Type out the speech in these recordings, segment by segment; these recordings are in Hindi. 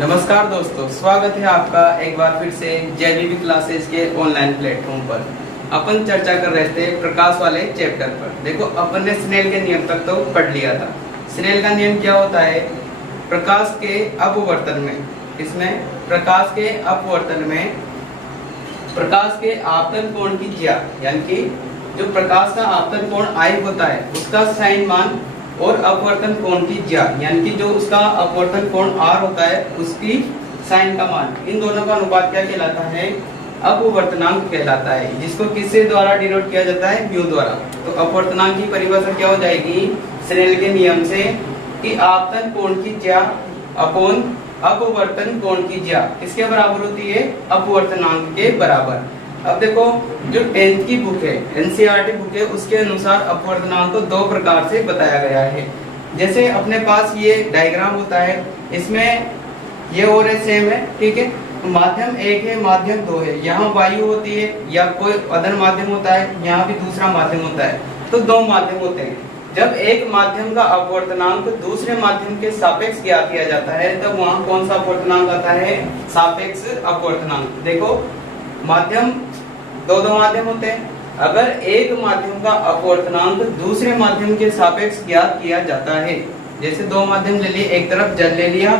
नमस्कार दोस्तों, स्वागत है आपका एक बार फिर से जेबीबी क्लासेस के ऑनलाइन प्लेटफॉर्म पर। अपन चर्चा कर रहे थे प्रकाश वाले चैप्टर पर। देखो, अपन ने स्नेल के नियम तक तो पढ़ लिया था। स्नेल का नियम क्या होता है? प्रकाश के अपवर्तन में, इसमें प्रकाश के अपवर्तन में प्रकाश के आपतन कोण की ज्या, यानी कि जो प्रकाश का आपतन कोण आई होता है उसका साइन मान और अपवर्तन कोण की ज्या, यानी कि जो उसका अपवर्तन कोण आर होता है उसकी साइन का मान, इन दोनों का अनुपात क्या कहलाता है? अपवर्तनांक कहलाता है, जिसको किससे द्वारा डिनोट किया जाता है? म्यू द्वारा। तो अपवर्तनांक की परिभाषा क्या हो जाएगी स्नेल के नियम से कि आपतन कोण की ज्या अपॉन अपवर्तन कोण की ज्या किसके बराबर होती है? अपवर्तनांक के बराबर। अब देखो, जो 10th की बुक है, एनसीईआरटी बुक है, उसके अनुसार अपवर्तनांक को दो प्रकार से बताया गया है। जैसे अपने पास ये डायग्राम होता है, इसमें ये और सेम है, ठीक है। माध्यम एक है, माध्यम दो है, यहाँ वायु होती है या कोई अदर माध्यम होता है, यहाँ भी दूसरा माध्यम होता है, तो दो माध्यम होते हैं। जब एक माध्यम का अपवर्तनांक दूसरे माध्यम के सापेक्ष ज्ञात किया जाता है तब वहाँ कौन सा अपवर्तनांक आता है? सापेक्ष अपवर्तनांक। देखो, माध्यम दो माध्यम होते हैं। अगर एक माध्यम का अपवर्तनांक दूसरे माध्यम के सापेक्ष ज्ञात किया जाता है, जैसे दो माध्यम ले लिए, एक तरफ जल ले लिया,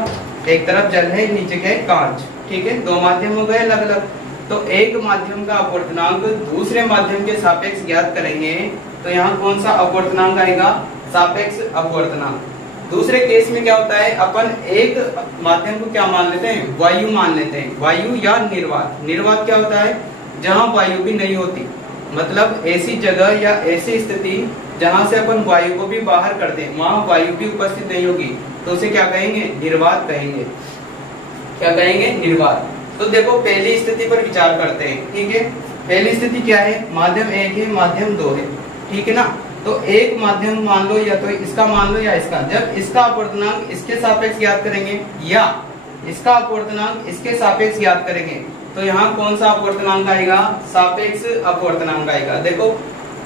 एक तरफ जल है, नीचे के कांच, ठीक है, दो माध्यम हो गए अलग अलग। तो एक माध्यम का अपवर्तनांक दूसरे माध्यम के सापेक्ष ज्ञात करेंगे तो यहाँ कौन सा अपवर्तनांक आएगा? सापेक्ष अपवर्तनांक। दूसरे केस में क्या होता है? अपन एक माध्यम को क्या मान लेते हैं? वायु मान लेते हैं, वायु या निर्वात। निर्वात क्या होता है? जहाँ वायु भी नहीं होती, मतलब ऐसी जगह या ऐसी स्थिति जहाँ से अपन वायु को भी बाहर कर दें, वहाँ वायु भी उपस्थित नहीं होगी, तो उसे क्या कहेंगे? निर्वात कहेंगे। क्या कहेंगे? निर्वात। तो देखो, पहली स्थिति पर विचार करते हैं, ठीक है। पहली स्थिति क्या है? माध्यम एक है, माध्यम दो है, ठीक है ना। तो एक माध्यम मान लो, या तो इसका मान लो या इसका। जब इसका अपवर्तनांक इसके सापेक्ष ज्ञात करेंगे या इसका अपवर्तनांक इसके सापेक्ष ज्ञात करेंगे तो यहाँ कौन सा अपवर्तनांक आएगा? सापेक्ष अपवर्तनांक आएगा। देखो,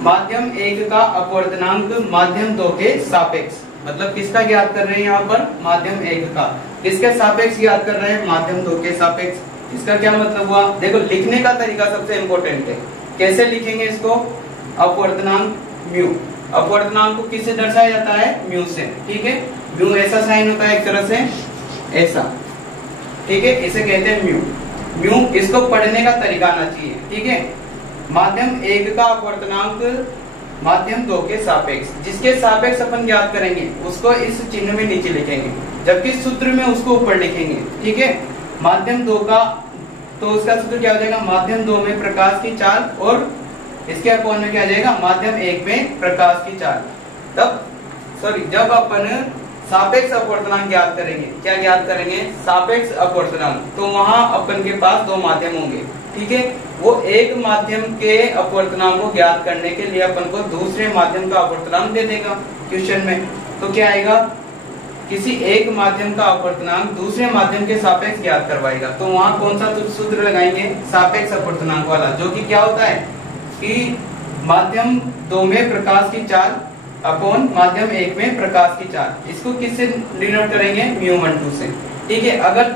माध्यम एक का अपवर्तनांक माध्यम दो के सापेक्ष, मतलब किसका ज्ञात कर रहे हैं यहाँ पर? माध्यम एक का। किसके सापेक्ष ज्ञात कर रहे हैं? माध्यम दो के सापेक्ष। इसका क्या मतलब हुआ? देखो, लिखने का तरीका सबसे इम्पोर्टेंट है। कैसे लिखेंगे इसको? अपवर्तनांक म्यू। अपवर्तनांक को किससे दर्शाया जाता है? म्यू से, ठीक है। म्यू ऐसा साइन होता है एक तरह से, ऐसा, ठीक है, इसे कहते हैं म्यू। म्यू, इसको पढ़ने का तरीका आना चाहिए, ठीक है। माध्यम एक का अपवर्तनांक माध्यम दो के सापेक्ष, जिसके सापेक्ष अपन ज्ञात करेंगे उसको इस चिन्ह में नीचे लिखेंगे, जबकि सूत्र में उसको ऊपर लिखेंगे, ठीक है। माध्यम दो का, तो उसका सूत्र क्या हो जाएगा? माध्यम दो में प्रकाश की चाल और इसके अपॉन में क्या आ जाएगा? माध्यम एक में प्रकाश की चाल। जब अपन सापेक्ष अपवर्तनांक ज्ञात करेंगे, क्या ज्ञात करेंगे? सापेक्ष अपवर्तनांक, तो वहां अपन के पास दो माध्यम होंगे, ठीक है। वो एक माध्यम के अपवर्तनांक को ज्ञात करने के लिए अपन को दूसरे माध्यम का अपवर्तनांक दे देगा क्वेश्चन में। तो क्या आएगा? किसी एक माध्यम का अपवर्तनांक दूसरे माध्यम के सापेक्ष ज्ञात करवाएगा, तो वहां कौन सा सूत्र लगाएंगे? सापेक्ष अपवर्तनांक वाला, जो कि क्या होता है कि माध्यम दो में प्रकाश की चाल अपॉन माध्यम एक में प्रकाश की चाल। इसको किससे डिनोट करेंगे? μ12 से, ठीक है। अगर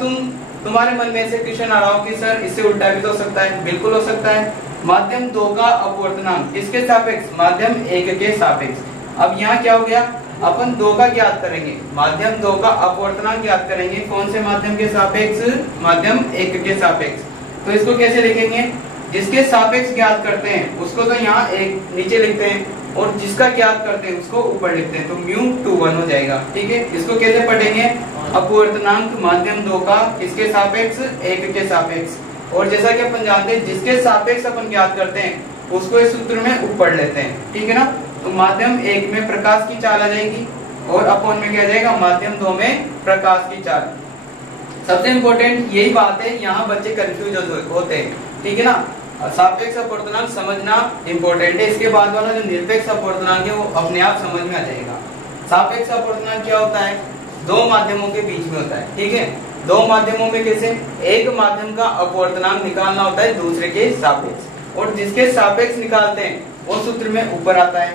तुम्हारे मन में से क्वेश्चन आ रहा हो कि सर इससे उल्टा भी तो हो सकता है, बिल्कुल हो सकता है। माध्यम दो का अपवर्तनांक किसके सापेक्ष? माध्यम एक के सापेक्ष। अब यहाँ क्या हो गया? अपन दो का ज्ञात करेंगे, माध्यम दो का अपवर्तनांक ज्ञात करेंगे, कौन से माध्यम के सापेक्ष? माध्यम एक के सापेक्ष। तो इसको कैसे लिखेंगे? जिसके सापेक्ष ज्ञात करते हैं उसको तो यहाँ एक नीचे लिखते हैं और जिसका ज्ञात करते हैं उसको ऊपर लिखते हैं, तो μ21 हो जाएगा, ठीक है। इसको कैसे पढ़ेंगे? अपवर्तनांक माध्यम दो का किसके सापेक्ष? एक के सापेक्ष। और जैसा कि अपन जानते हैं जिसके सापेक्ष अपन ज्ञात करते हैं उसको इस सूत्र में ऊपर लेते हैं, ठीक है ना। तो माध्यम एक में प्रकाश की चाल आ जाएगी और अपॉन में क्या आ जाएगा? माध्यम दो में प्रकाश की चाल। सबसे इम्पोर्टेंट यही बात है, यहाँ बच्चे कंफ्यूज होते हैं, ठीक है ना। सापेक्ष अपवर्तनांक समझना इंपॉर्टेंट है। इसके बाद वाला जो निरपेक्ष अपवर्तनांक है वो अपने आप समझ में आ जाएगा। सापेक्ष अपवर्तनांक क्या होता है? दो माध्यमों के बीच में होता है, ठीक है। दो माध्यमों में कैसे? एक माध्यम का अपवर्तनांक निकालना होता है दूसरे के सापेक्ष, और जिसके सापेक्ष निकालते हैं वो सूत्र में ऊपर आता है,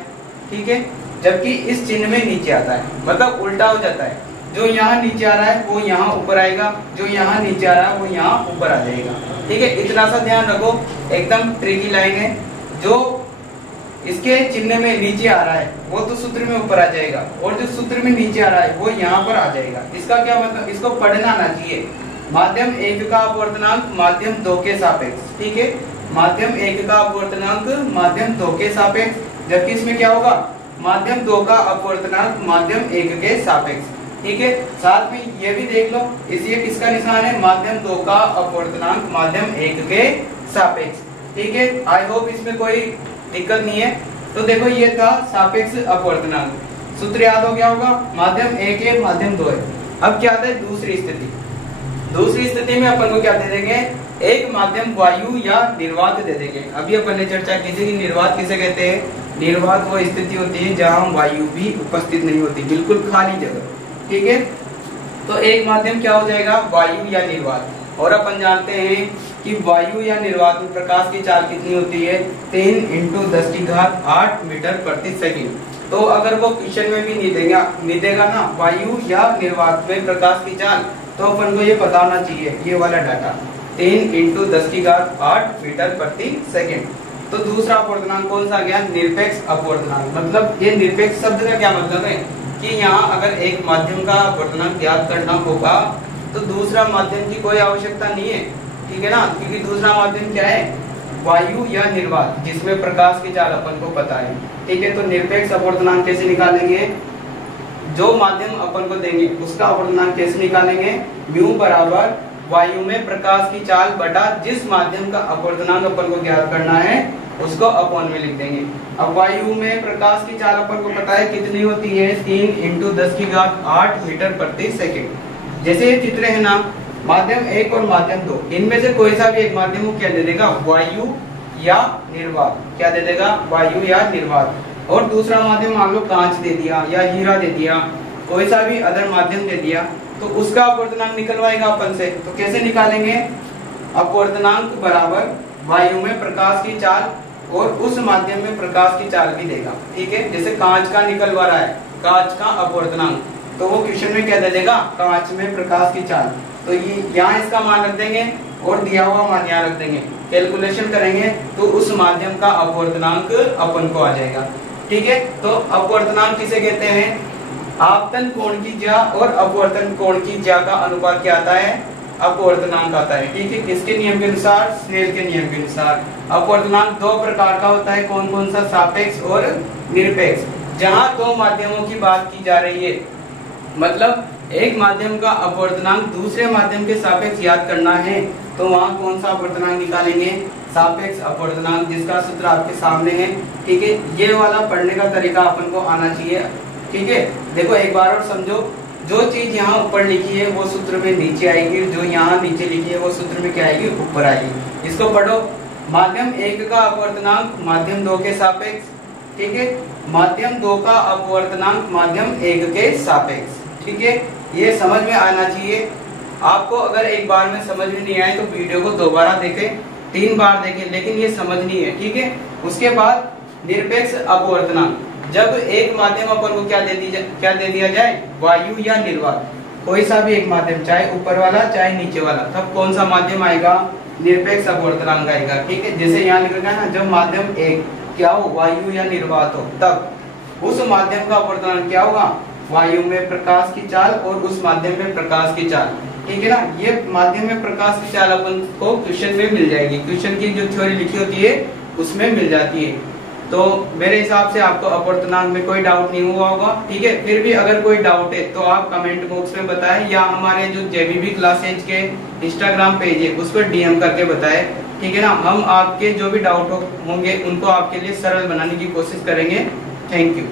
ठीक है, जबकि इस चिन्ह में नीचे आता है, मतलब उल्टा हो जाता है। जो यहाँ नीचे आ रहा है वो यहाँ ऊपर आएगा, जो यहाँ नीचे आ रहा है वो यहाँ ऊपर आ जाएगा। ठीक है, इतना सा ध्यान रखो, एकदम ट्रिकी लाइन है। जो इसके चिन्ह में नीचे आ रहा है वो तो सूत्र में ऊपर आ जाएगा, और जो सूत्र में नीचे आ रहा है वो यहाँ पर आ जाएगा। इसका क्या मतलब, इसको पढ़ना आना चाहिए। माध्यम 1 का अपवर्तनांक माध्यम 2 के सापेक्ष। ठीक है, माध्यम 1 का अपवर्तनांक माध्यम 2 के सापेक्ष, जबकि इसमें क्या होगा, माध्यम 2 का अपवर्तनांक माध्यम 1 के सापेक्ष। ठीक है, साथ में ये भी देख लो, इसलिए किसका निशान है, माध्यम 2 का अपवर्तनांक माध्यम 1 के सापेक्ष। ठीक है, आई होप इसमें कोई दिक्कत नहीं है। तो देखो ये था सापेक्ष अपवर्तनांक, सूत्र याद हो गया होगा, माध्यम 1 है माध्यम 2 है। अब क्या आता है दूसरी स्थिति। दूसरी स्थिति में अपन को क्या दे देंगे, एक माध्यम वायु या निर्वात दे देंगे। अभी अपन ने चर्चा की थी कि निर्वात किसे कहते हैं। निर्वात वो स्थिति होती है जहां वायु भी उपस्थित नहीं होती, बिल्कुल खाली जगह। ठीक है, तो एक माध्यम क्या हो जाएगा, वायु या निर्वात। और अपन जानते हैं कि वायु या निर्वात में प्रकाश की चाल कितनी होती है, 3 × 10⁸ मीटर प्रति सेकंड। तो अगर वो क्वेश्चन में भी नहीं देगा ना वायु या निर्वात में प्रकाश की चाल, तो अपन को ये पता होना चाहिए ये वाला डाटा, 3 × 10⁸ मीटर प्रति सेकंड। तो दूसरा अपवर्तनांक कौन सा आ गया, निरपेक्ष अपवर्तनांक। मतलब ये निरपेक्ष शब्द का क्या मतलब है कि यहाँ अगर एक माध्यम का अपवर्तनांक ज्ञात करना होगा तो दूसरा माध्यम की कोई आवश्यकता नहीं है। ठीक है ना, क्योंकि दूसरा माध्यम क्या है, वायु या निर्वात, जिसमें प्रकाश की चाल अपन को पता है। ठीक है, तो निरपेक्ष अपवर्तनांक कैसे निकालेंगे, जो माध्यम अपन को देंगे उसका अपवर्तनांक कैसे निकालेंगे, म्यू बराबर वायु में प्रकाश की चाल बटा जिस माध्यम का अपवर्तनांक अपन को ज्ञात करना है उसको अपॉन में लिख देंगे। अब वायु में प्रकाश की चाल अपन को पता है कितनी होती है, 3 × 10⁸ मीटर प्रति सेकंड। जैसे ये चित्र है ना, माध्यम 1 और माध्यम 2, इनमें से कोई सा भी एक माध्यम को क्या दे देगा, वायु या निर्वात। क्या दे देगा, वायु या निर्वात। और दूसरा माध्यम मान लो कांच दे दिया या हीरा दे दिया, कोई सा भी अदर माध्यम दे दिया, तो उसका अपवर्तनांक निकलवाएगा अपन से। तो कैसे निकालेंगे, अपवर्तनांक बराबर वायु में प्रकाश की चाल और उस माध्यम में प्रकाश की चाल भी देगा। ठीक है, जैसे कांच का निकलवा रहा है, कांच का अपवर्तनांक, तो वो क्वेश्चन में क्या दे देगा, कांच में प्रकाश की चाल। तो ये यहाँ इसका मान रख देंगे और दिया हुआ मान यहाँ रख देंगे, कैलकुलेशन करेंगे तो उस माध्यम का अपवर्तनांक अपन को आ जाएगा। ठीक है, तो अपवर्तनांक किसे कहते हैं, आपतन कोण की ज्या और अपवर्तन कोण की ज्या का अनुपात क्या आता है, अपवर्तनांक आता है। ठीक है, किसके नियम के अनुसार, स्नेल के नियम के अनुसार। अपवर्तनांक दो प्रकार का होता है, कौन कौन सा, सापेक्ष और निरपेक्ष। जहां दो माध्यमों की बात की जा रही है, मतलब एक माध्यम का अपवर्तनांक दूसरे माध्यम के सापेक्ष ज्ञात करना है, तो वहाँ कौन सा अपवर्तनांक निकालेंगे, सापेक्ष अपवर्तनांक, जिसका सूत्र आपके सामने है। ठीक है, ये वाला पढ़ने का तरीका अपन को आना चाहिए। ठीक है, देखो एक बार और समझो, जो चीज यहाँ ऊपर लिखी है वो सूत्र में नीचे आएगी, जो यहाँ नीचे लिखी है वो सूत्र में क्या आएगी, ऊपर आएगी। इसको पढ़ो, माध्यम 1 का अपवर्तनांक माध्यम 2 के सापेक्ष। ठीक है, माध्यम 2 का अपवर्तनांक माध्यम 1 के सापेक्ष। ठीक है, ये समझ में आना चाहिए आपको। अगर एक बार में समझ में नहीं आए तो वीडियो को दोबारा देखें, 3 बार देखें, लेकिन ये समझनी है। ठीक है, उसके बाद निरपेक्ष अपवर्तनांक, जब एक माध्यम अपन को क्या दे दिया जाए, वायु या निर्वात, कोई सा भी एक माध्यम, चाहे ऊपर वाला चाहे नीचे वाला, तब कौन सा माध्यम आएगा, निरपेक्ष अपवर्तनांक आएगा। ठीक है, जैसे यहाँ लिखा है ना, जब माध्यम 1 क्या हो, वायु या निर्वात हो, तब उस माध्यम का अपवर्तनांक क्या होगा, वायु में प्रकाश की चाल और उस माध्यम में प्रकाश की चाल। ठीक है ना, ये माध्यम में प्रकाश की चाल अपन को क्वेश्चन में मिल जाएगी, क्वेश्चन की जो थ्योरी लिखी होती है उसमें मिल जाती है। तो मेरे हिसाब से आपको अपवर्तनांक में कोई डाउट नहीं हुआ होगा। ठीक है, फिर भी अगर कोई डाउट है तो आप कमेंट बॉक्स में बताएं, या हमारे जो जेबीबी क्लासेज के इंस्टाग्राम पेज है उस पर डीएम करके बताएं। ठीक है ना, हम आपके जो भी डाउट होंगे उनको आपके लिए सरल बनाने की कोशिश करेंगे। Thank you.